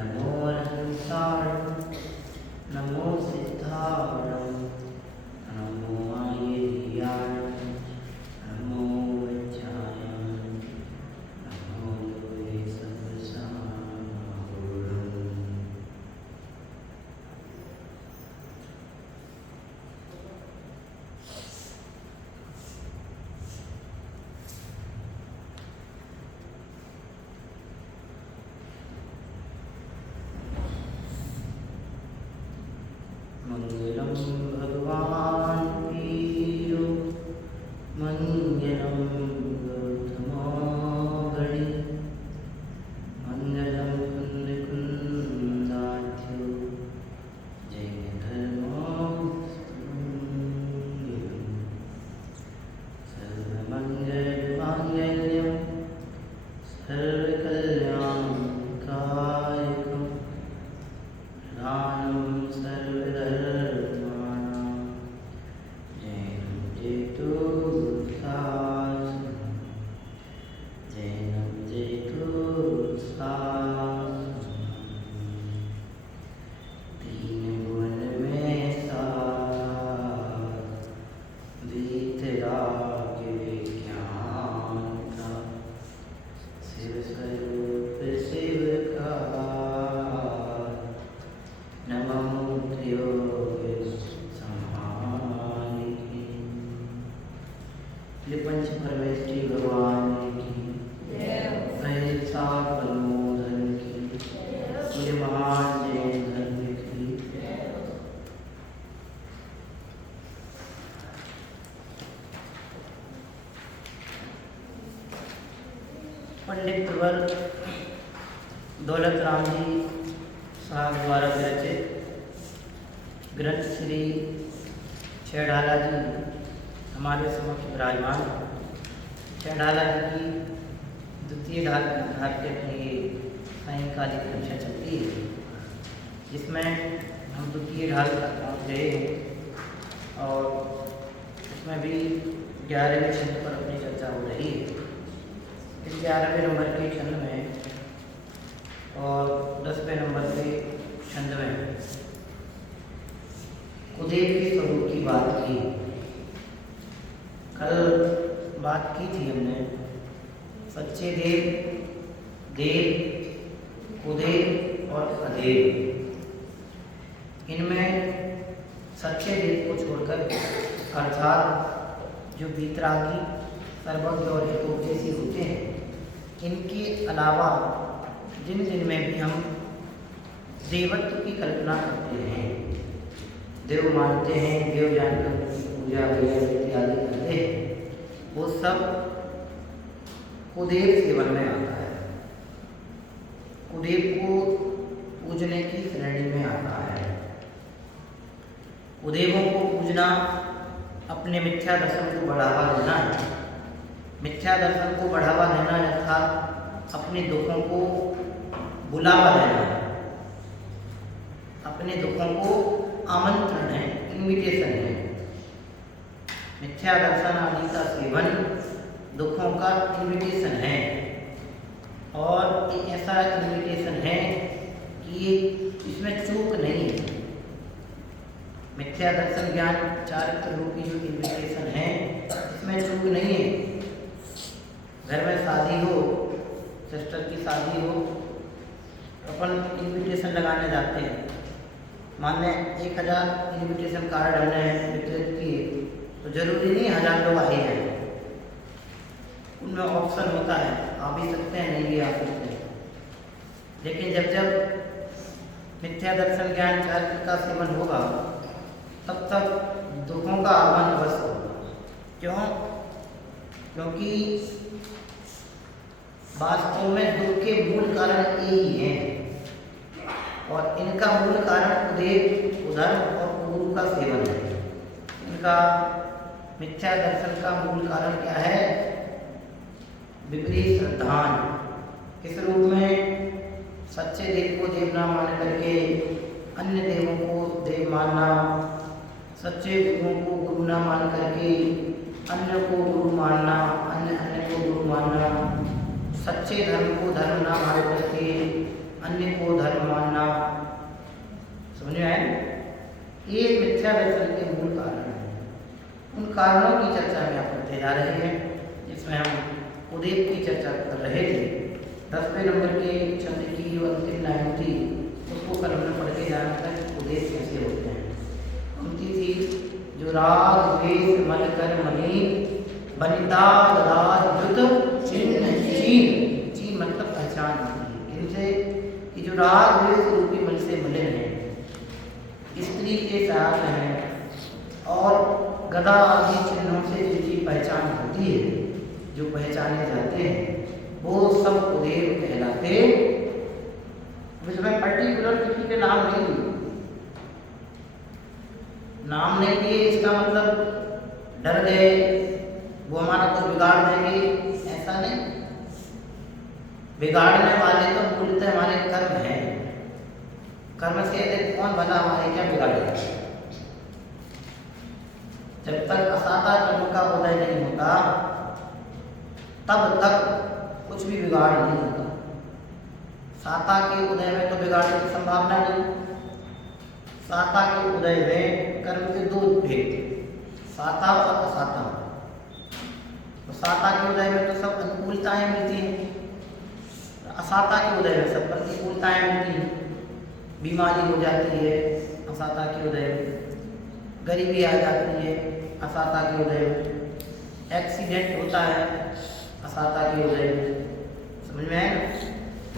नमो अनंताय नमो सिद्धाय नमो आयर्याय नमो वज्राय नमो वे मंगलम भगवान वीरो मंगलम गौतमगणि मंगलम कुंदकुंदाध्यो जैन धर्मोत्तमं सर्वमंगलमांगल्यं सर्वकल्याणकारिकं प्रधानं सर्वधर्माणां जैनं जयतु शासनं जैनं जयतु शासनं तीन भुवन में सार वीतराग विज्ञान का शिव स्वरूप शिव का पंच परमेष्टि भगवान की अहिंसा प्रमोदन की मुझे महान जैन धर्म की पंडित प्रवर दौलत राम जी साहब द्वारा विरचित ग्रंथ श्री छेड़ाला जी हमारे समक्ष विराजमान। छेड़ाला जी की द्वितीय ढाल के लिए सायंकालिक परीक्षा चलती है, जिसमें हम द्वितीय ढाल तक पहुँच गए और उसमें भी 11वें छंद पर अपनी चर्चा हो रही है। इस 11वें नंबर के छंद में और 10वें नंबर के छंद में कुदेव के स्वरूप की बात की। कल बात की थी हमने सच्चे देव, देव, कुदेव और अदेव। इनमें सच्चे देव को छोड़कर अर्थात जो वीतरागी सर्वज्ञ और हितोपदेशी होते हैं, इनके अलावा जिन में भी हम देवत्व की कल्पना करते हैं, देव मानते हैं, देव जानकर पूजा इत्यादि करते हैं, वो सब कुदेव सेवन में आता है, कुदेव को पूजने की श्रेणी में आता है। कुदेवों को पूजना अपने मिथ्या दर्शन को बढ़ावा देना है। मिथ्या दर्शन को बढ़ावा देना अर्थात अपने दुखों को बुलावा देना है, अपने दुखों को आमंत्रण है, इन्विटेशन है। मिथ्या दर्शन आदि का सेवन दुखों का इन्विटेशन है और ऐसा इन्विटेशन है कि इसमें चूक नहीं है। मिथ्या दर्शन ज्ञान चारित्र रूपी जो इन्विटेशन है, इसमें चूक नहीं है। घर में शादी हो, सिस्टर की शादी हो, अपन इन्विटेशन लगाने जाते हैं। मान लें 1000 इन्विटेशन कार्ड हमने वितरित किए, तो जरूरी नहीं 1000 लोग आए हैं। उनमें ऑप्शन होता है, आ भी सकते हैं, नहीं भी आ सकते हैं। लेकिन जब जब मिथ्या दर्शन ज्ञान चारित्र का सेवन होगा, तब तक दुखों का आगमन अवश्य होगा। क्यों? क्योंकि वास्तव में दुख के मूल कारण यही हैं और इनका मूल कारण कुदेव, कुधर्म और कुगुरु का सेवन है। इनका मिथ्या दर्शन का मूल कारण क्या है? विपरीत श्रद्धान। इस रूप में सच्चे देव को देव ना मान करके अन्य देवों को देव मानना, सच्चे गुरुओं को गुरु ना मान करके अन्य को गुरु मानना, अन्य को गुरु मानना, सच्चे धर्म को धर्म ना मान करके अन्य को धर्म मानना। समझ में आया? ये मिथ्या दर्शन के मूल कारण हैं। उन कारणों की चर्चा में आप करते जा रहे हैं, जिसमें हम उदेय की चर्चा कर रहे थे। 10वें नंबर के छंद की जो अंतिम लाइन थी उसको कल हमने पढ़ के जाना था कि उदेय कैसे होते हैं। उनकी थी जो राग वेद मन कर मनी बनिता राजयुत चिन्ह चीन। चीन मतलब पहचान होती है इनसे कि जो राग वेद रूपी मन से मिले हैं, स्त्री के साथ हैं और गदा आदि चिन्हों से जिनकी पहचान होती है, जो पहचाने जाते हैं, वो सब उदेय कहलाते। इसमें पर्टिकुलर किसी के नाम नहीं लिए, नाम नहीं लिए इसका मतलब डर गए वो हमारा कुछ बिगाड़ देंगे, ऐसा नहीं। बिगाड़ने वाले तो मूलतः हमारे कर्म हैं। कर्म से अधिक कौन भला हमारे क्या बिगाड़ेगा? जब तक असाता कर्म का उदय नहीं होता तब तक कुछ भी बिगाड़ नहीं होता। साता के उदय में तो बिगाड़ने की संभावना नहीं। साता के उदय में कर्म के दो भेद, साता और असाता। तो साता के उदय में तो सब अनुकूलताएं मिलती हैं, असाता के उदय में सब प्रतिकूलताएं मिलती हैं। बीमारी हो जाती है असाता के उदय में, गरीबी आ जाती है असाता के उदय में, एक्सीडेंट होता है असाता के उदय में। समझ में आया ना?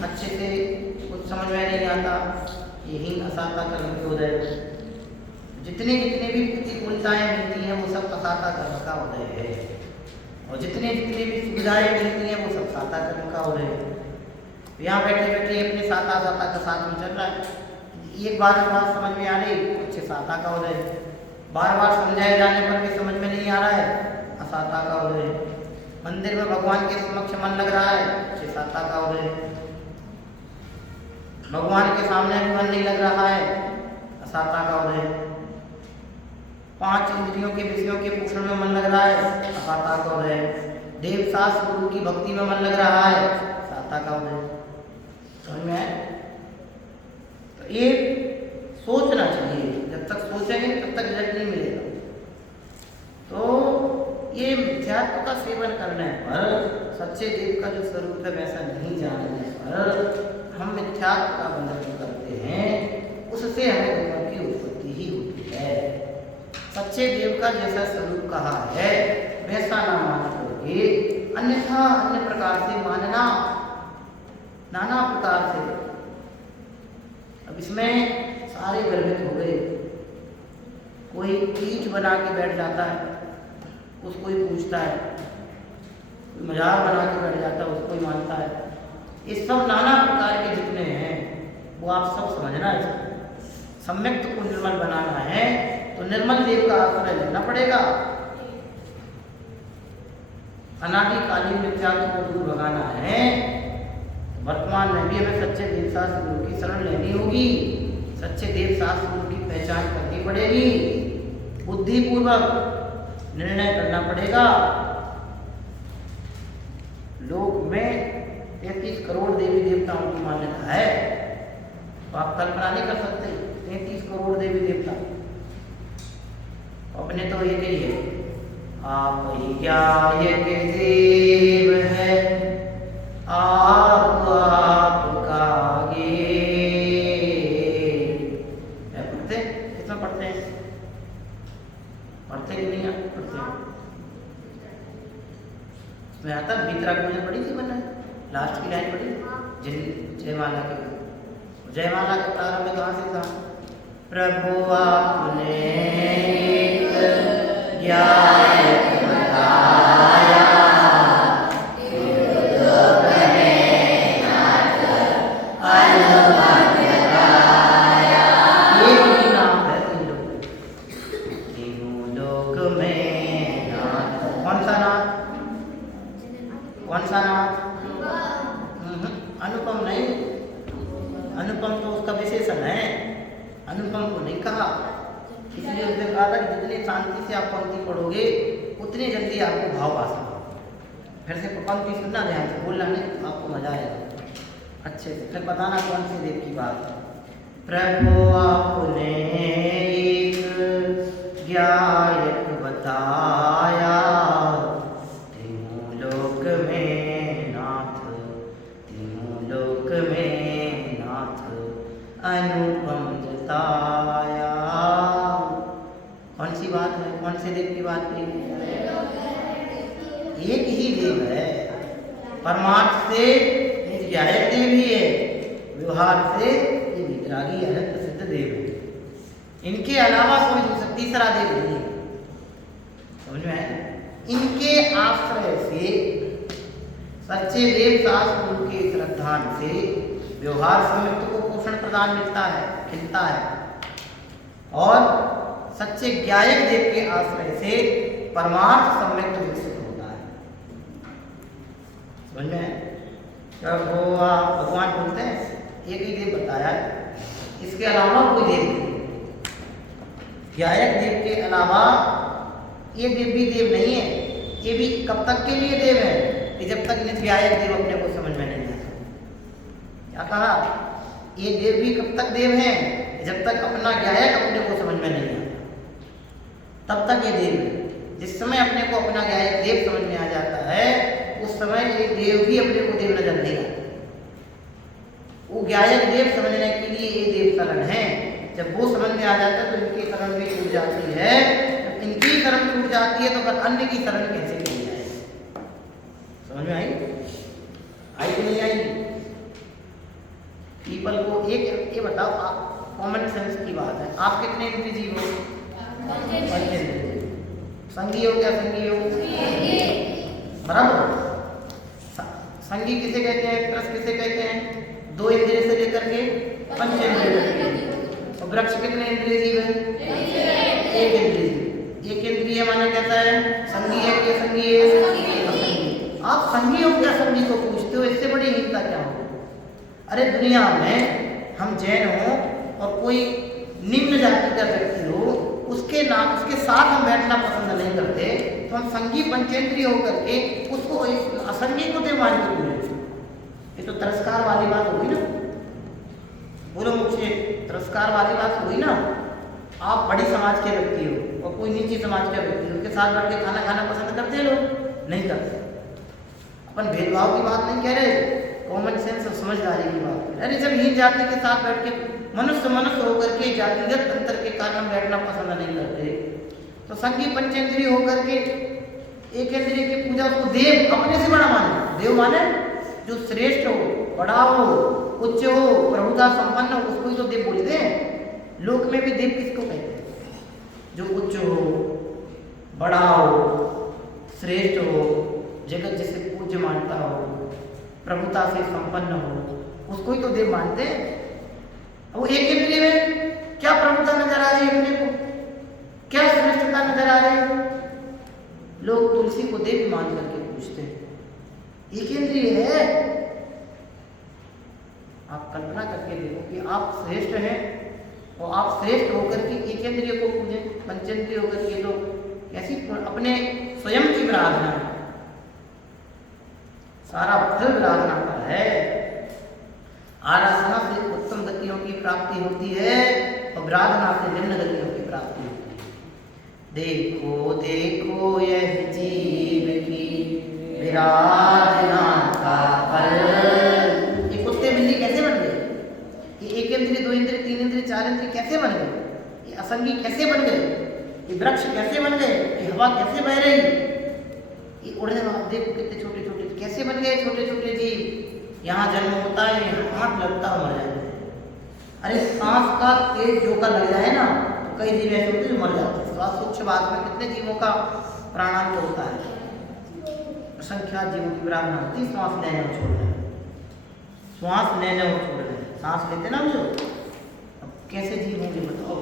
अच्छे से कुछ समझ में नहीं आता, यही असाता कर्म के उदय में। जितनी जितनी भी प्रतिकूलताएं मिलती हैं वो सब असाता कर्म का उदय है, और जितनी जितनी भी सुविधाएं मिलती हैं वो सब साता कर्म का उदय है। यहाँ बैठे बैठे अपने साता का साथ में चल रहा है, एक बार समझ में आ रही अच्छे साता का उदय, बार बार समझाए जाने पर भी समझ में नहीं आ रहा है असाता का उदय। मंदिर में भगवान के समक्ष मन लग रहा है अच्छे साता का उदय, भगवान के सामने भी मन नहीं लग रहा है असाता का उदय। 5 इंद्रियों के विषयों के पोषण में मन लग रहा है असाता का उदय। देव शास्त्र गुरु की भक्ति में मन लग रहा है साता का उदय। समझ में आए? तो ये सोचना चाहिए, जब तक सोचेंगे तब तक रिजल्ट नहीं मिलेगा। तो ये मिथ्यात्व का सेवन करने पर, सच्चे देव का जो स्वरूप है वैसा नहीं जानने पर हम मिथ्यात्व का बंधन करते हैं, उससे हमें दुखों की उत्पत्ति ही होती है। सच्चे देव का जैसा स्वरूप कहा है वैसा ना मान करके अन्यथा अन्य प्रकार से मानना, नाना प्रकार से। अब इसमें सारे गर्भित हो गए। कोई कीच बना के बैठ जाता है, उसको ही पूछता है, कोई मजाक बना के बैठ जाता है, उसको ही मानता है। ये सब नाना प्रकार के जितने हैं वो आप सब समझना है। सम्यक्त को निर्मल बनाना है तो निर्मल देव का आश्रय लेना पड़ेगा। अनादिकालीन मिथ्यात्व को दूर भगाना है, वर्तमान में भी हमें सच्चे देव शास्त्र गुरु की शरण लेनी होगी, सच्चे देव शास्त्र गुरु की पहचान करनी पड़ेगी, बुद्धिपूर्वक निर्णय करना पड़ेगा। लोक में 33 करोड़ देवी देवताओं की मान्यता है, तो आप कल्पना नहीं कर सकते 33 करोड़ देवी देवता। अपने तो एक ही है, आप ही क्या एक देव है, आप आपका ये। पढ़ते कितना पढ़ते हैं? पढ़ते कि नहीं आप? पढ़ते हैं। मैं आता भीतरा को मुझे पढ़ी थी, मैंने लास्ट की लाइन पढ़ी जयमाला की। जयमाला का प्रारंभ कहाँ से था? प्रभु आपने ज्ञान बताया, कौन सा नाम? अनुपम नहीं, अनुपम तो उसका विशेषण है, अनुपम को नहीं कहा। इसलिए उसने कहा था कि जितनी शांति से आप पंक्ति पढ़ोगे उतनी जल्दी आपको भाव आ सकता। फिर से पंक्ति सुनना, ध्यान से बोलना नहीं, आपको मजा आएगा। अच्छे से फिर बताना कौन से देव की बात है। प्रभु आपने एक ज्ञायक बताया, तीनों लोक में नाथ, तीनों लोक में नाथ अनुपम जताया। कौन सी बात है, कौन से देव की बात है? एक ही देव है, परमार्थ से ज्ञायक देव ही है, व्यवहार से ये वितरागी है, प्रसिद्ध देव है। इनके अलावा कोई तीसरा देव नहीं है, समझ में आया? इनके आश्रय से सच्चे देव शास्त्र के श्रद्धान से व्यवहार सम्यक्त को पोषण प्रदान मिलता है, खिलता है। और सच्चे ज्ञायक देव के आश्रय से परमार्थ सम्यक्त विकसित होता है। समझ में आया? भगवान बोलते हैं एक ही देव बताया है, इसके अलावा कोई देव नहीं। ज्ञायक देव के अलावा ये देव भी देव नहीं है। ये भी कब तक के लिए देव है कि जब तक निज्ञायक देव अपने को समझ में नहीं आता। क्या कहा? ये देव भी कब तक देव है? जब तक अपना ज्ञायक अपने को समझ में नहीं आता, तब तक ये देव है। जिस समय अपने को अपना ज्ञायक देव समझ में आ जाता है, उस समय ये देव भी अपने को देव नजर नहीं आता। वो ज्ञायक देव समझने के लिए ये देव शरण है। जब वो समझ में आ जाता है तो इनकी शरण भी छूट जाती है। जब इनकी शरण छूट जाती है तो फिर अन्य की शरण कैसे की जाए? समझ में आई? आई कि नहीं आई? पीपल को एक ये बताओ, कॉमन सेंस की बात है, आप कितने इंद्रिय जीव हो? पंचेंद्रिय। संगी हो क्या? संगी हो बराबर। संगी किसे कहते हैं? तरस किसे कहते हैं? दो इंद्रिय से लेकर के पंचेंद्रिय। और वृक्ष कितने इंद्रिय जीव है? एक इंद्रिय जीव। एक इंद्रिय माने कहता है संगी है क्या? संगी है। आप संगी हो क्या? संगी को पूछते हो, इससे बड़ी हीनता क्या हो? अरे दुनिया में हम जैन हो और कोई निम्न जाति का व्यक्ति हो, उसके नाम उसके साथ हम बैठना पसंद नहीं करते, तो हम संगी पंचेंद्रिय होकर के उसको असंगी को देव मान के बोले। ये तो तिरस्कार वाली बात हुई ना। बोलो मुझसे, तिरस्कार वाली बात हुई ना। आप बड़ी समाज के व्यक्ति हो और कोई नीची समाज का व्यक्ति हो, उसके साथ बैठ के खाना खाना पसंद करते हैं लोग? नहीं करते। अपन भेदभाव की बात नहीं कह रहे, कॉमन सेंस और समझदारी की बात। अरे जब हीन जाति के साथ बैठ के मनुष्य होकर के जातिगत अंतर के कारण बैठना पसंद नहीं करते, तो संगी पंचेंद्रिय होकर के एक इंद्रिय की पूजा को देव अपने से बड़ा माने। देव माने जो श्रेष्ठ हो, बड़ा हो, उच्च हो, प्रभुता संपन्न हो, उसको ही तो देव बोलते हैं। लोक में भी देव किसको कहते हैं? जो उच्च हो, बड़ा हो, श्रेष्ठ हो, जगत जिसे पूज्य मानता हो, प्रभुता से संपन्न हो, उसको ही तो देव मानते हैं। वो एक इंद्रिय में क्या प्रभुता नजर आ रही है अपने को? क्या श्रेष्ठता नजर आ रही है? लोग तुलसी को देव मान करके पूछते हैं। एक इंद्रिय है। आप कल्पना करके देखो कि आप श्रेष्ठ हैं और आप श्रेष्ठ होकर के एक इंद्रिय को पूजें, पंचेंद्रिय होकर के तो कैसी अपने स्वयं की आराधना है। सारा फल आराधना का है। आराधना से उत्तम गतियों की प्राप्ति होती है और आराधना से निम्न गतियों की प्राप्ति होती है। देखो देखो यह जीव की विराधना का फल। ये कुत्ते बिल्ली कैसे बन गए? ये एक इंद्रिय, दो इंद्रिय, तीन इंद्रिय, चार इंद्रिय कैसे बन गए? ये असंगी कैसे बन गए? ये वृक्ष कैसे बन गए? ये हवा कैसे बह रही? ये उड़ने वाले देखो कितने छोटे छोटे कैसे बन गए? छोटे छोटे जीव। यहाँ जन्म होता है, हाथ लगता है, मर जाते हैं। अरे सांस का तेज झोंका लग जाए ना तो कई जीव ऐसे होते हैं जो मर जाते हैं। श्वास सूक्ष्मवात में कितने जीवों का प्राणांत होता है? असंख्यात जीवों की प्रार्थना होती है। श्वास लेने और छोड़ रहे, श्वास लेने और छोड़ रहे, सांस लेते ना जो, अब कैसे जीव होंगे बताओ?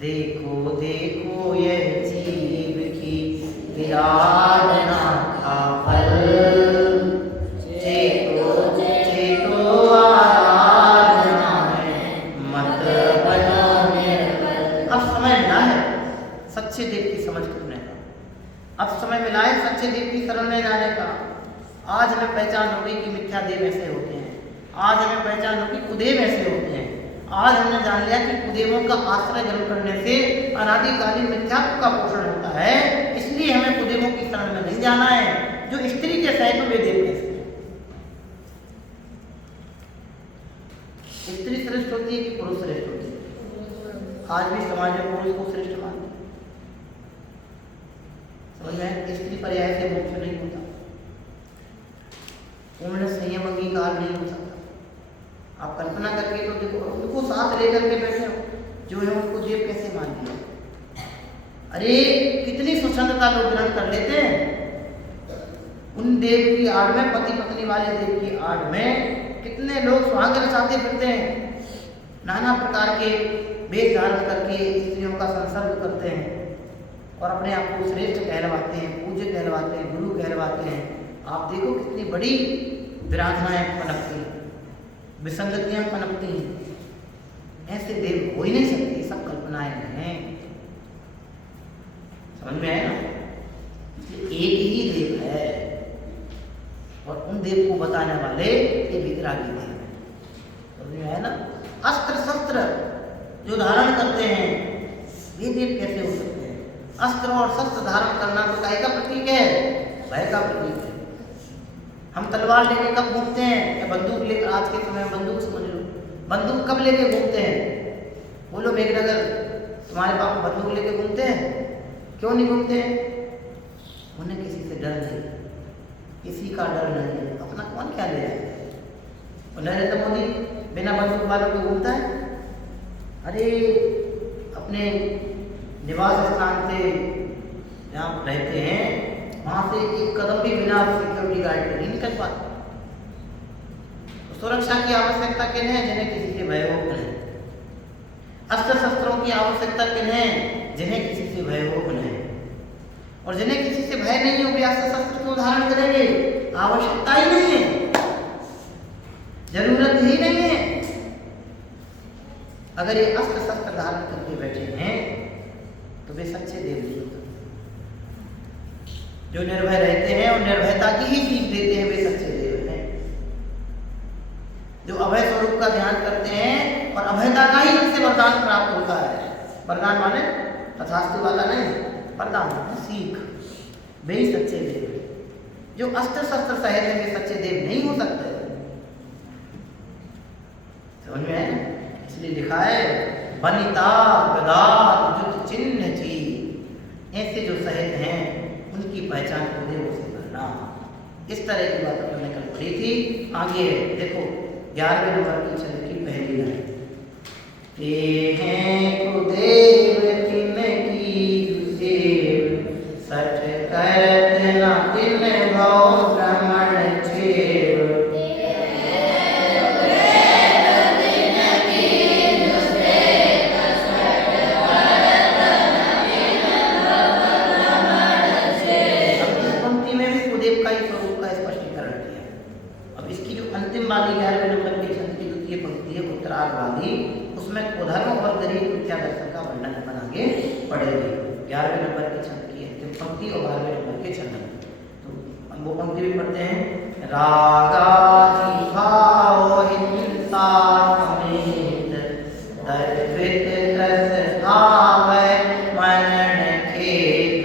देखो देखो यह जीव की विराधना का फल। सच्चे देव की समझ करने का अब समय मिला है। सच्चे देव की शरण में जाने का आज हमें पहचान हो गई कि मिथ्या देव ऐसे होते हैं, आज हमें पहचान हो गई कुदेव ऐसे होते हैं, आज हमने जान लिया कि कुदेवों का आश्रय ग्रहण करने से अनादिकालीन मिथ्यात्व का पोषण होता है, इसलिए हमें कुदेवों की शरण में नहीं जाना है। जो स्त्री के सहित वे देव कैसे? स्त्री श्रेष्ठ होती है कि पुरुष श्रेष्ठ होती है? आज भी समाज में पुरुष को श्रेष्ठ मानते हैं। समझ में? स्त्री पर्याय से मोक्ष नहीं होता, पूर्ण संयम अंगीकार नहीं हो सकता। आप कल्पना करके तो देखो, उनको साथ लेकर के बैठे हो, जो है उनको देव कैसे मान लिया? अरे कितनी स्वच्छंदता लोग ग्रहण कर लेते हैं। उन देव की आड़ में, पति पत्नी वाले देव की आड़ में कितने लोग सुहाग रचाते फिरते हैं, नाना प्रकार के वेश धारण करके स्त्रियों का संसर्ग करते हैं और अपने आप को श्रेष्ठ कहलवाते हैं, पूज्य कहलवाते हैं, गुरु कहलवाते हैं। आप देखो कितनी बड़ी विराधनाएं पनपती हैं, विसंगतियां पनपती हैं। ऐसे देव हो ही नहीं सकते, सब कल्पनाएं हैं। समझ में आया ना? एक ही देव है और उन देव को बताने वाले ये वितरागी देव हैं। समझ में आया ना? अस्त्र शस्त्र जो धारण करते हैं ये देव कैसे हो सकते हैं? अस्त्र और शस्त्र धारण करना तो काय का प्रतीक है? भय का प्रतीक है। हम तलवार लेके कब घूमते हैं या बंदूक लेकर? आज के समय में बंदूक समझ लो, बंदूक कब लेके घूमते हैं? बोलो मेघनगर, तुम्हारे पापा बंदूक लेके घूमते हैं? क्यों नहीं घूमते हैं? उन्हें किसी से डर नहीं, किसी का डर नहीं, अपना कौन क्या ले जाए। और नरेंद्र मोदी बिना बंदूक वालों के घूमता है? अरे अपने निवास स्थान से जहाँ रहते हैं वहां से एक कदम भी बिना सिक्योरिटी गार्ड के नहीं निकल पाते। तो सुरक्षा की आवश्यकता किन्हें है? जिन्हें किसी से भय हो नहीं। अस्त्र शस्त्रों की आवश्यकता किन्हें? जिन्हें किसी से भय हो नहीं। और जिन्हें किसी से भय नहीं हो, वे अस्त्र शस्त्र क्यों धारण करेंगे? आवश्यकता ही नहीं है, जरूरत ही नहीं है। अगर ये अस्त्र शस्त्र धारण करके बैठे हैं तो वे सच्चे देव नहीं होते। जो निर्भय रहते हैं और निर्भयता की ही सीख देते हैं, वे सच्चे देव हैं। जो अभय स्वरूप का ध्यान करते हैं और अभयता का ही उनसे वरदान प्राप्त होता है। वरदान माने तथास्तु वाला नहीं, वरदान माने सीख। वे ही सच्चे देव हैं। जो अस्त्र शस्त्र सहित हैं वे सच्चे देव नहीं हो सकते। समझ में आया? इसलिए लिखा है वनिता गदा युद्ध चिन्ह जी। ऐसे जो सहित हैं उनकी पहचान को देवों से करना। इस तरह की बात हमने कल पढ़ी थी। आगे देखो 11वें नंबर की छंद की पहली लाइन, ये हैं कुदेव तिनकी देव, सच करत न तिन भव भ्रमण छेव। अंतिम वाली 11वें नंबर की छंद की द्वितीय पंक्ति है उत्तरार्ध वाली, उसमें कुधर्म और गरीब मिथ्या दर्शन का वर्णन अपन आगे पढ़ेंगे। 11वें नंबर की छंद की अंतिम पंक्ति और 12वें नंबर के छंद। तो वो पंक्ति भी पढ़ते हैं। रागादि भाव हिंसा समेत दर्पित रस भावै मनन खेत।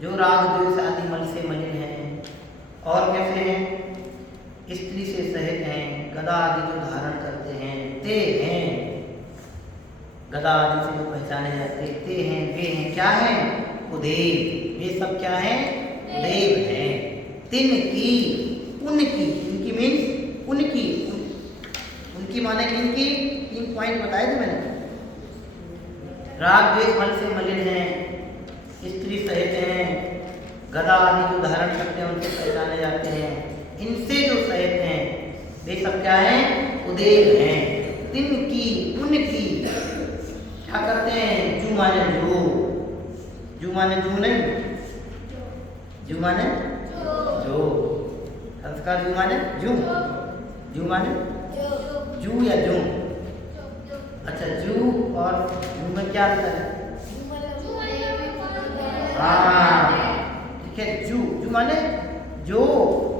जो राग द्वेष आदि मल से मलिन हैं और कैसे हैं? स्त्री से सहित हैं, गदा आदि जो धारण करते हैं ते हैं। गदा आदि से जो पहचाने जाते ते हैं, वे हैं। क्या हैं? कुदेव। ये सब क्या हैं? कुदेव हैं। तिनकी, उनकी, उनकी मीन्स उनकी, इनकी माने इनकी 3 पॉइंट बताए थे मैंने। राग द्वेष मन से मलिन है, स्त्री सहित हैं, गदा आदि जो धारण करते हैं उनसे पहचाने जाते हैं। इनसे जो सहित हैं वे सब क्या हैं? उदेव हैं। तिन की उनकी क्या करते हैं? जू माने जो, जू माने जू नहीं, जू माने जो, संस्कार जू माने जू, जू माने जू या जू। अच्छा जू और जू में क्या अंतर है? हाँ ठीक है, जू जू माने जो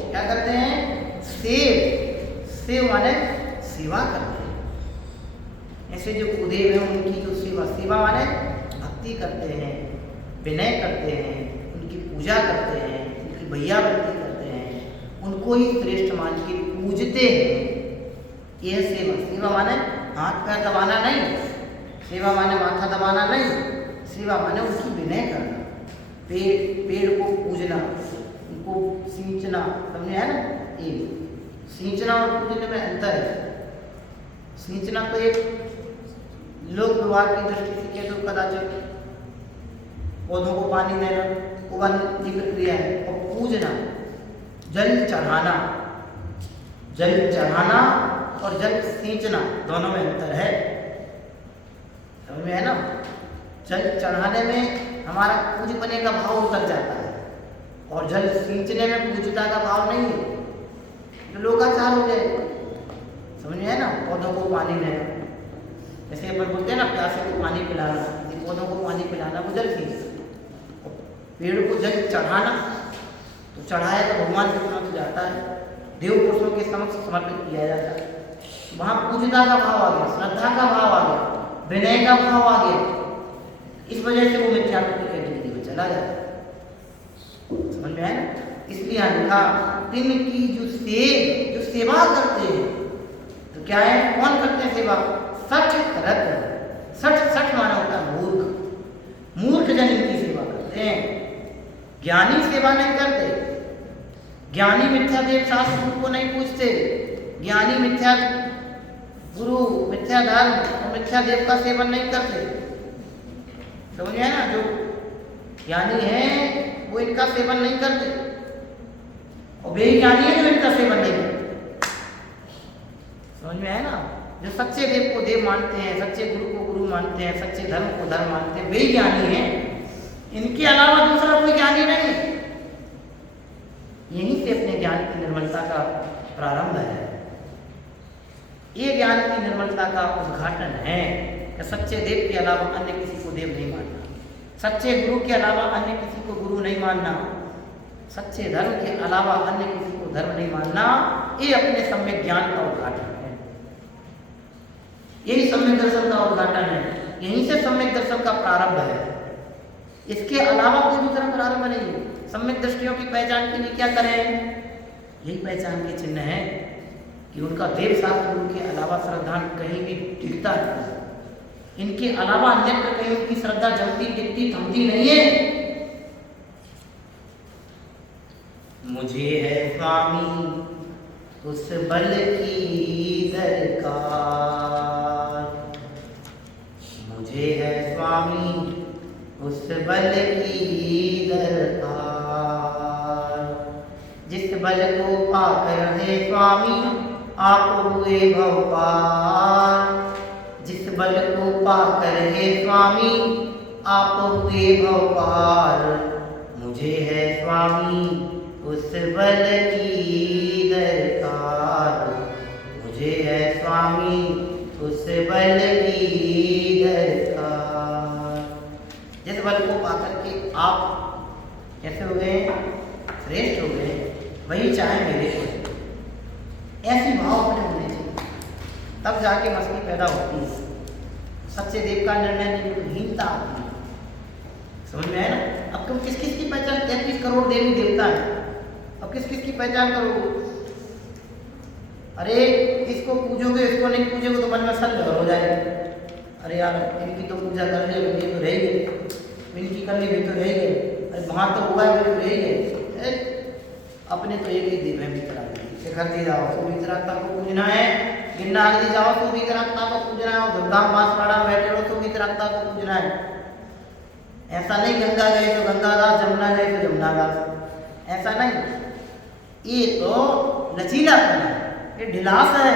क्या करते हैं? सेव, सेव माने सेवा करते हैं। ऐसे जो उदेव है उनकी जो सेवा, सेवा माने भक्ति करते हैं, विनय करते हैं, उनकी पूजा करते हैं, उनकी भैया भक्ति करते हैं, उनको ही श्रेष्ठ मान के पूजते हैं। यह सेवा, सेवा माने हाथ पैर दबाना नहीं, सेवा माने माथा दबाना नहीं, सेवा माने उनकी विनय करना, पेड़ को पूजना, उनको सींचना, समझे है ना? ये सींचना और पूजने में अंतर है। सींचना तो एक लोक व्यवहार की दृष्टि से कह तो कदाचित पौधों को पानी देना, उगाने की प्रक्रिया है। और पूजना, जल चढ़ाना, जल चढ़ाना और जल सींचना दोनों में अंतर है, समझ में है ना? जल चढ़ाने में हमारा पूज्य बने का भाव उतर जाता है और जल सींचने में पूज्यता का भाव नहीं है, तो लोकाचार हो जाए, समझ में है ना? पौधों को पानी देना, जैसे अपन बोलते हैं ना प्यासे को पानी पिलाना, पौधों को पानी पिलाना वो जल सींचना। पेड़ को जल चढ़ाना तो चढ़ाया तो भगवान के समक्ष जाता है, देव पुरुषों के समक्ष समर्पित किया जाता है। वहाँ पूजता का भाव आ गया, श्रद्धा का भाव आ गया, विनय का भाव आ गया। इस वजह से वो मिथ्यात्व की कैटेगरी में चला जाता है, समझ में आया ना? इसलिए यहाँ लिखा तिन की जो सेवा करते हैं, तो क्या है? कौन करते हैं सेवा? सठ करत, सठ माना होता है मूर्ख, मूर्ख जन इनकी सेवा करते हैं। ज्ञानी सेवा नहीं करते, ज्ञानी मिथ्या देव शास्त्र को नहीं पूछते, ज्ञानी मिथ्या गुरु, मिथ्या धर्म और मिथ्या देव का सेवन नहीं करते, समझे ना? जो ज्ञानी है वो इनका सेवन नहीं करते और वे ज्ञानी है जो इनका सेवन नहीं करते, समझ में है ना? जो सच्चे देव को देव मानते हैं, सच्चे गुरु को गुरु मानते हैं, सच्चे धर्म को धर्म मानते हैं, वे ज्ञानी हैं। इनके अलावा दूसरा कोई ज्ञानी नहीं। यहीं से अपने ज्ञान की निर्मलता का प्रारंभ है। ये ज्ञान की निर्मलता का उद्घाटन है कि सच्चे देव के अलावा अन्य किसी को देव नहीं मानना, सच्चे गुरु के अलावा अन्य किसी को गुरु नहीं मानना, सच्चे धर्म के अलावा अन्य किसी को धर्म नहीं मानना। ये अपने सम्यक ज्ञान का उद्घाटन है, यही सम्यक दर्शन का उद्घाटन है, यहीं से सम्यक दर्शन का प्रारंभ है। इसके अलावा कोई दूसरा प्रारंभ नहीं है। सम्यक दृष्टियों की पहचान के लिए क्या करें? यही पहचान के चिन्ह है कि उनका देव शास्त्र गुरु के अलावा श्रद्धा कहीं भी टिकता नहीं, इनके अलावा अन्यत्र कहीं उनकी श्रद्धा जमती टिकती थमती नहीं है। मुझे है स्वामी उस बल की दरकार, मुझे है स्वामी उस बल की दरकार, जिस बल को पाकर है स्वामी आप हुए भव पार, जिस बल को पाकर है स्वामी आप हुए भव पार, मुझे है स्वामी उस बल की दरकार, मुझे है स्वामी उस बल की दरकार। जिस बल को पाकर के आप कैसे हो गए? श्रेष्ठ हो गए, वही चाहे मेरे को। ऐसी भाव अपने होने चाहिए, तब जाके मस्ती पैदा होती है। सच्चे देव का निर्णय नहीं तो हीनता आती है, समझ में है ना? अब तुम किस किस की पहचान? 33 करोड़ देवी देवता है, अब किस किस की पहचान करोगे? अरे इसको पूजोगे, इसको नहीं पूजोगे तो मन में संदेह हो जाएगा। अरे यार इनकी तो पूजा कर ले, ये तो रह गए, इनकी कर ली भी तो रह गए, अरे वहाँ तो हुआ है तो रह गए। अपने तो एक ही देव है मित्रा, शिखर दे जाओ। तो मित्रात्मा को पूजना है, गिरनार जी जाओ तो भी वितरागता को पूजना है, धूमधाम बांसवाड़ा में बैठे रहो तो भी वितरागता को पूजना है। ऐसा नहीं गंगा गए तो गंगादास, जमुना गए तो जमुनादास, ऐसा नहीं। ये तो लचीलापन है, ये ढिलास है।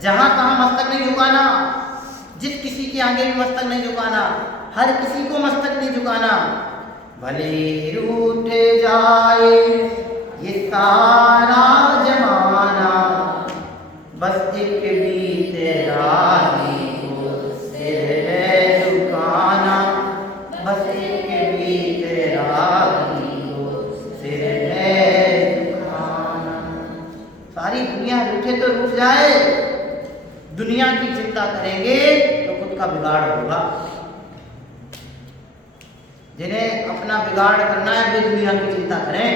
जहां तहां मस्तक नहीं झुकाना, जिस किसी के आगे भी मस्तक नहीं झुकाना, हर किसी को मस्तक नहीं झुकाना। भले रूठ जाए ये सारा जमाना, बस एक बीते राही को सिर है झुकाना, बस एक बीते राही को सिर है झुकाना। सारी दुनिया रूठे तो रूठ जाए, दुनिया की चिंता करेंगे तो खुद का बिगाड़ होगा। जिन्हें अपना बिगाड़ करना है वे दुनिया की चिंता करें,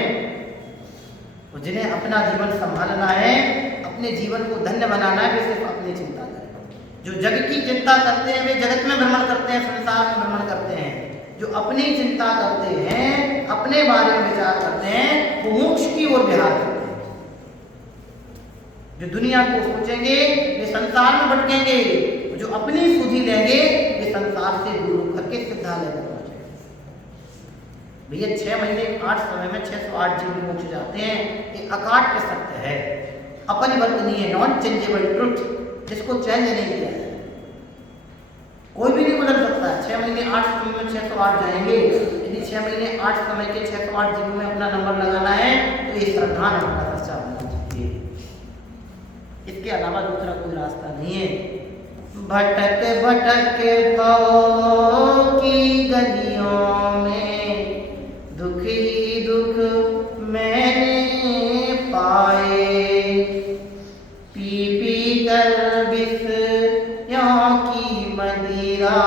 और जिन्हें अपना जीवन संभालना है, अपने जीवन को धन्य बनाना है, वे सिर्फ अपनी चिंता करें। जो जग की चिंता करते हैं वे जगत में भ्रमण करते हैं, संसार में भ्रमण करते हैं। जो अपनी चिंता करते हैं, अपने बारे में विचार करते हैं, वो मोक्ष की ओर विहार करते हैं। जो दुनिया को सोचेंगे वे संसार में भटकेंगे, जो अपनी सुधि लेंगे वे संसार से दूर होकर के सिद्धालय में पहुंचेंगे। भैया 6 महीने 8 समय में 608 जीव मोक्ष जाते हैं, ये अकाट्य सत्य है, अपरिवर्तनीय, नॉन चेंजेबल ट्रुथ, जिसको चेंज नहीं किया है, कोई भी नहीं बदल सकता है। 6 महीने 8 समय में 608 जाएंगे। यदि 6 महीने 8 समय के 608 जीवों में अपना नंबर लगाना है तो ये श्रद्धा में अपना सच्चा होना चाहिए, इसके अलावा दूसरा कोई रास्ता नहीं है। भटक भटक भव की गलियों में दुख ही दुख मैंने पाए, पी पी कर विषयों की मदिरा।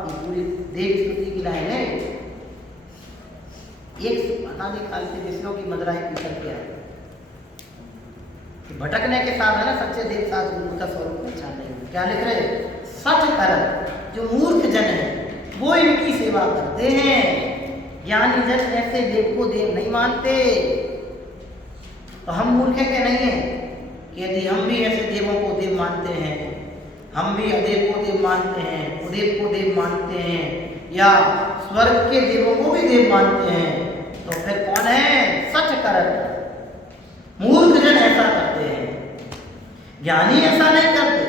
ये पूरी देव स्तुति की लाइन है। एक अनादिकाल से विषयों की मदिरा पी कर के आए। भटकने के साथ है ना, सच्चे देव साथ उनका स्वरूप पहचान नहीं। क्या लिख रहे? सच कर जो मूर्ख जन है वो इनकी सेवा करते हैं, ज्ञानी जन ऐसे देव को देव नहीं मानते। तो हम मूर्ख के नहीं हैं कि यदि हम भी ऐसे देवों को देव मानते हैं, हम भी अदेव को देव मानते हैं, उदेव को देव मानते हैं, या स्वर्ग के देवों को भी देव मानते हैं, तो फिर कौन है? सच कर। मूर्ख जन ऐसा करते हैं, ज्ञानी ऐसा नहीं करते।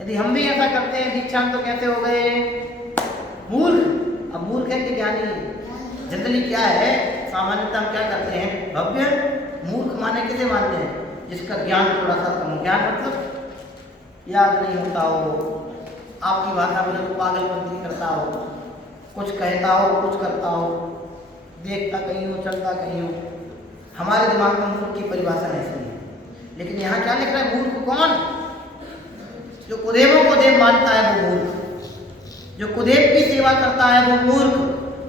यदि हम भी ऐसा करते हैं दीक्षांत तो कैसे हो गए? मूर्ख। अब मूर्ख है कि ज्ञानी? जनरली क्या है, सामान्यतः हम क्या करते हैं? भव्य मूर्ख माने किसे मानते हैं? जिसका ज्ञान थोड़ा सा कम हो। ज्ञान मतलब याद नहीं होता हो, आपकी भाषा में तो पागलपंती करता हो, कुछ कहता हो कुछ करता हो, देखता कहीं हो चलता कहीं हो। हमारे दिमाग में मूर्ख की परिभाषा ऐसी है। लेकिन यहाँ क्या लिख रहा है? मूर्ख कौन? जो कुदेवों को देव मानता है वो मूर्ख, जो कुदेव की सेवा करता है वो मूर्ख,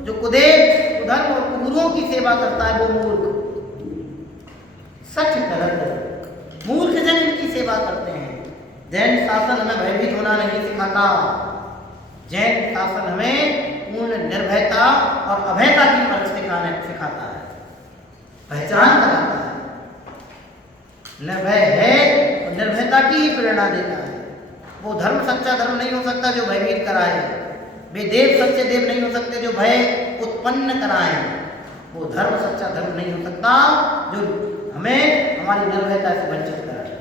जो कुदेव कुधर्म और कुगुरुओं की सेवा करता है वो मूर्ख। सच कर मूर्ख जन इनकी सेवा करते हैं। जैन शासन हमें भयभीत होना नहीं सिखाता। जैन शासन हमें पूर्ण निर्भयता और अभयता की परख सिखाता है, पहचान कराता है। निर्भय है और निर्भयता की ही प्रेरणा देता है। वो धर्म सच्चा धर्म नहीं हो सकता जो भयभीत कराए, वे देव सच्चे देव नहीं हो सकते जो भय उत्पन्न कराए। वो धर्म सच्चा धर्म नहीं हो सकता जो हमें हमारी निर्भयता से वंचित कराए।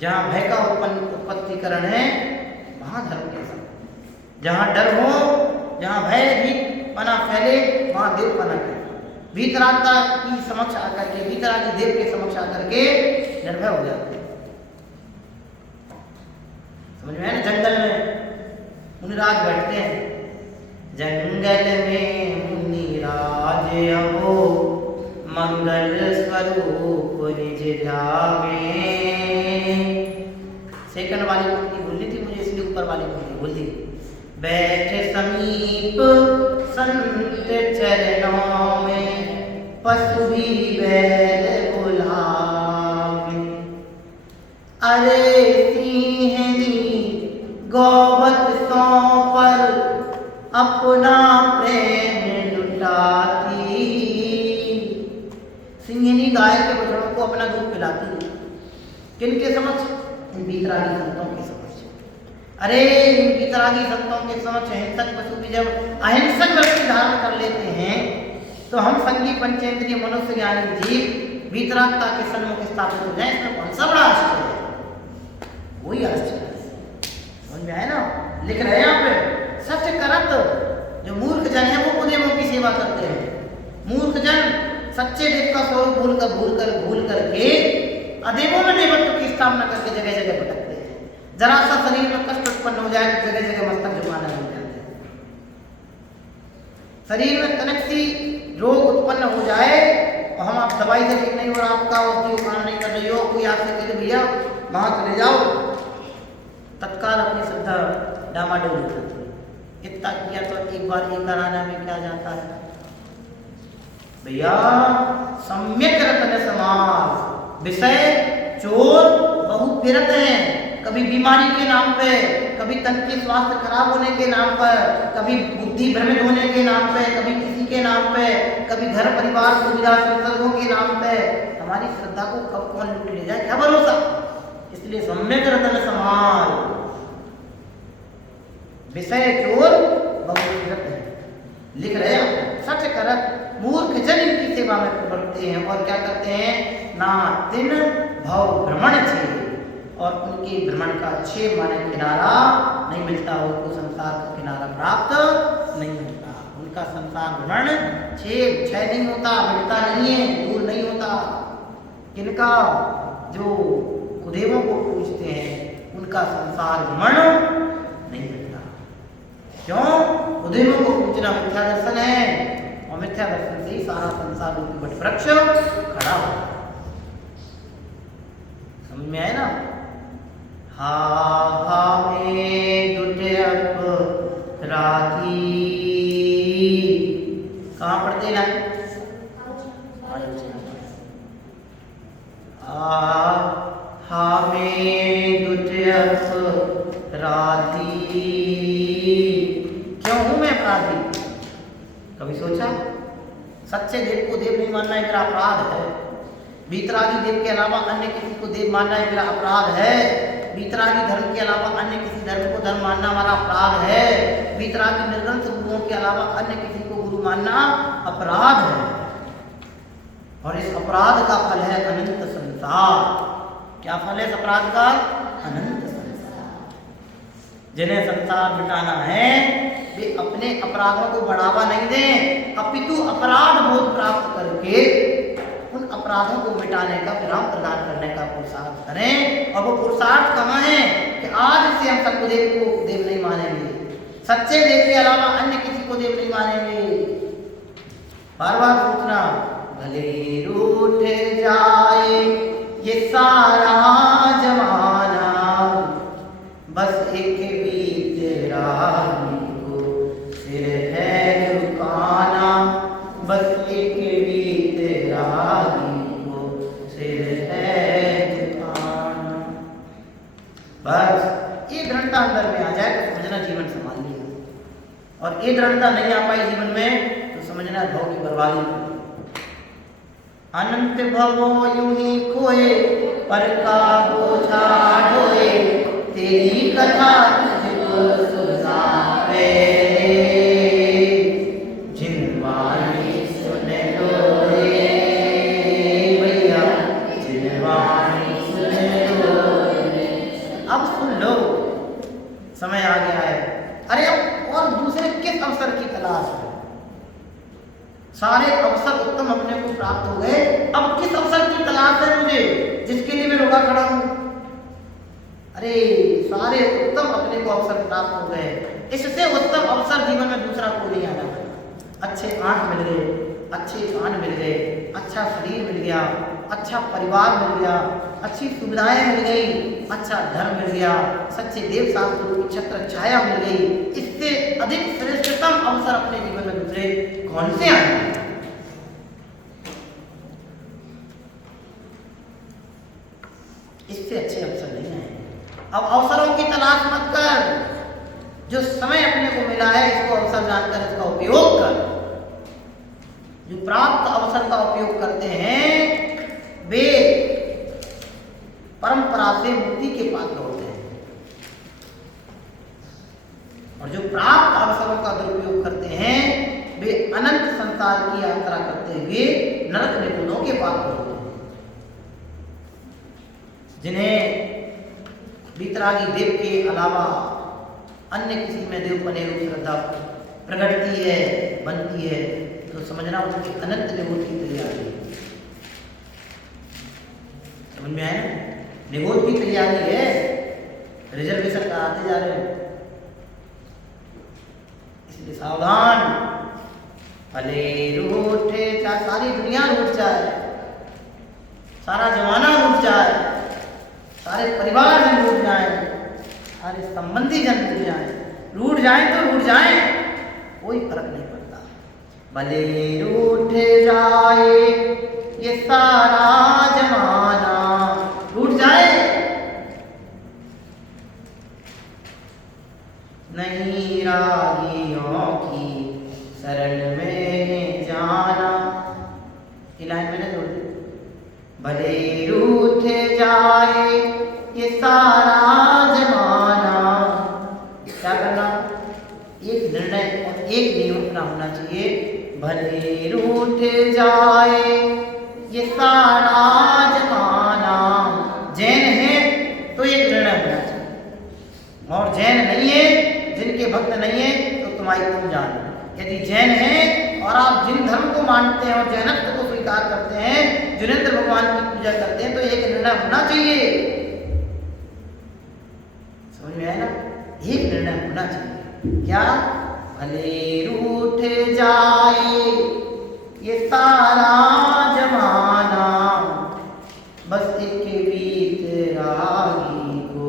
जहाँ भय का उत्पत्तिकरण है वहाँ धर्म कैसा? जहाँ डर हो, जहाँ भय भी पना फैले वहाँ देव पना फैले। भीतरात्मा की समक्ष आकर के, भीतरात्मा देव के समक्ष आकर के निर्भय हो जाते हैं। समझ में है ना? जंगल में मुनिराज बैठते हैं, जंगल में मुनिराज अहो मंगल स्वरूप निज ध्यावे। सेकंड वाली पंक्ति भूलनी थी मुझे, इसलिए ऊपर वाली पंक्ति भूल दी। बैठ समीप संत चरणों में पशु भी बैल बुलावे। अरे सिंहनी गौवत सौ पर अपना प्रेम लुटाती। सिंहनी गाय के बछड़ों को अपना दूध पिलाती है। किनके समक्ष? इन वीतरागी संतों के समक्ष। अरे इन वीतरागी संतों के समक्ष हिंसक पशु भी जब अहिंसक वृत्ति धारण कर लेते हैं तो हम संगी पंचेंद्रिय मनुष्य ज्ञानी जीव वीतरागता के सन्मुख स्थापित हो जाए, इसमें कौन सा बड़ा आश्चर्य है? वही आश्चर्य है। समझ में आया ना? लिख रहे हैं यहाँ पे, सत्य करत जो मूर्ख जन है वो कुदेवों की सेवा करते हैं। मूर्ख जन सच्चे देव का स्वरूप भूल करके अदेवों में देवत्व की स्थापना करके जगह जगह भटकते हैं। जरा सा शरीर में कष्ट उत्पन्न हो जाए तो जगह जगह मस्तक झुकाने लग जाते हैं। शरीर में तनिक सी रोग उत्पन्न हो जाए और हम आप दवाई से ठीक नहीं हो रहा, आपका उसकी काम नहीं कर रही हो, कोई आपसे कहे भैया वहां चले जाओ, तत्काल अपनी श्रद्धा डामाडोल हो जाती है। इतना किया तो एक बार ये कराने में क्या जाता है भैया? सम्यक रतन समाज विषय चोर बहुत फिरत हैं, कभी बीमारी के नाम पे, कभी तन के स्वास्थ्य खराब होने के नाम पर, कभी बुद्धि भ्रमित होने के नाम पे, कभी किसी के नाम पे, कभी घर परिवार सुविधा संसर्गों के नाम पे। हमारी श्रद्धा को कब कौन लूट ले जाए क्या भरोसा? इसलिए सम्यक रतन समाज विषय चोर बहुत फिरत है। लिख रहे हैं सच करत मूर्ख जन इनकी सेवा में प्रवर्तते हैं और क्या करते हैं? ना तिन भव भ्रमण छे, और उनके भ्रमण का छे माने किनारा नहीं मिलता, उनको संसार का किनारा प्राप्त नहीं होता। उनका संसार भ्रमण छे नहीं होता, मिलता नहीं है, दूर नहीं होता। किनका? जो कुदेवों को पूजते हैं उनका संसार भ्रमण नहीं मिलता। क्यों? कुदेवों को पूजना मिथ्या दर्शन है और मिथ्या दर्शन से ही सारा संसार रूपी वट वृक्ष खड़ा हो। समझ में आए ना? हा में दुटे अपराधी, कहाँ पढ़ते ना? हा में दुटे अपराधी, क्यों हूं मैं अपराधी? कभी सोचा? सच्चे देव को देव नहीं मानना मेरा अपराध है। वीतरागी देव के अलावा अन्य किसी को देव मानना मेरा अपराध है। वीतरागी धर्म के अलावा अन्य किसी धर्म को धर्म मानना हमारा अपराध है। वीतरागी निर्ग्रंथ गुरुओं के अलावा अन्य किसी को गुरु मानना अपराध है। और इस अपराध का फल है अनंत संसार। क्या फल है इस अपराध का? अनंत संसार। जिन्हें संसार मिटाना है वे अपने अपराधों को बढ़ावा नहीं दें, अपितु अपराध बोध प्राप्त करके उन अपराधों को मिटाने का, विराम प्रदान करने का पुरुषार्थ करें। और वो पुरुषार्थ कहाँ है कि आज से हम सबको देव को देव नहीं मानेंगे, सच्चे देव के अलावा अन्य किसी को देव नहीं मानेंगे। बार बार सोचना, भले रूठ जाए ये सारा जमाना, बस एक वीतरागी को सिर है झुकाना, बस एक वीतरागी को सिर है झुकाना। बस ये दृढ़ता अंदर में आ जाए तो समझना जीवन संभाल लिया, और ये दृढ़ता नहीं आ पाई जीवन में तो समझना भव की बर्बादी। अनंत भवो यूं ही खोए पर का बोझा ढोए, तेरी कथा तुझको सुनावे, जिनवाणी सुन लो रे भैया, जिनवाणी सुन लो रे। अब सुन लो, समय आ गया है। अरे अब और दूसरे किस अवसर की तलाश है? सारे अवसर उत्तम अपने को प्राप्त हो गए, अब किस अवसर की तलाश है मुझे जिसके लिए मैं रोका खड़ा हूं? अरे सारे उत्तम अपने को अवसर प्राप्त हो गए, इससे उत्तम अवसर जीवन में दूसरा कोई नहीं आना। अच्छे आंख मिल गए, अच्छे कान मिल गए, अच्छा शरीर मिल गया, अच्छा परिवार मिल गया, अच्छी सुविधाएं मिल गई, अच्छा धर्म मिल गया, सच्चे देव शास्त्रों की छत्र छाया मिल गई। इससे अधिक श्रेष्ठतम अवसर अपने जीवन में दूसरे कौन से आए? इससे अच्छे अवसर नहीं आए। अब अवसरों की तलाश मत कर, जो समय अपने को मिला है इसको अवसर जानकर इसका उपयोग कर। जो प्राप्त अवसर का उपयोग करते हैं वे परंपरा से मुक्ति के पात्र होते हैं, और जो प्राप्त अवसरों का दुरुपयोग करते हैं वे अनंत संसार की यात्रा करते हुए नरक निकुंजों के पात्र होते हैं। जिन्हें वीतरागी देव के अलावा अन्य किसी में देवपने रूप श्रद्धा प्रकटती है, बनती है, तो समझना उसकी अनंत निगोद की तैयारी है। समझ में आया ना? निगोद की तैयारी है, रिजर्वेशन कराते जा रहे हैं, इसलिए सावधान। भले रूठे, चाहे सारी दुनिया रूठ जाए, सारा जमाना रूठ जाए, सारे परिवार जन रूठ जाए, सारे संबंधी जन रूठ जाए तो रूठ जाए, कोई फर्क नहीं पड़ता। भले रूठ जाए ये सारा जमाना, रूठ जाए, नहीं रागियों की शरण में जाना। ये लाइन मैंने जोड़ दी। भले रूठ जाए ये सारा जमाना, क्या करना? एक निर्णय और एक नियम अपना होना चाहिए। भले रूठ जाए ये सारा जमाना, जैन है तो एक निर्णय होना चाहिए, और जैन नहीं है, जिनके भक्त नहीं है, तो तुम्हारी तुम जान। यदि जैन है और आप जिन धर्म को मानते हैं और जैनत्व को स्वीकार करते हैं, जिनेंद्र भगवान की पूजा करते हैं, तो एक निर्णय होना चाहिए। समझ में आया ना? एक निर्णय होना चाहिए। क्या? भले रूठ जाए ये सारा जमाना, बस एक वीतरागी को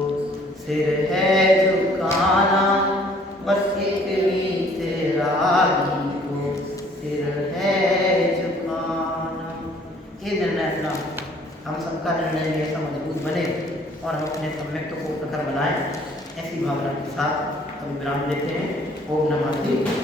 सिर है झुकाना, बस एक वीतरागी को सिर है झुकाना। ये निर्णय अपना, हम सबका निर्णय ऐसा मजबूत बने और हम अपने सम्यक्त को प्रखर बनाएं। ऐसी भावना के साथ हम विराम देते हैं। ओम नमः शिवाय।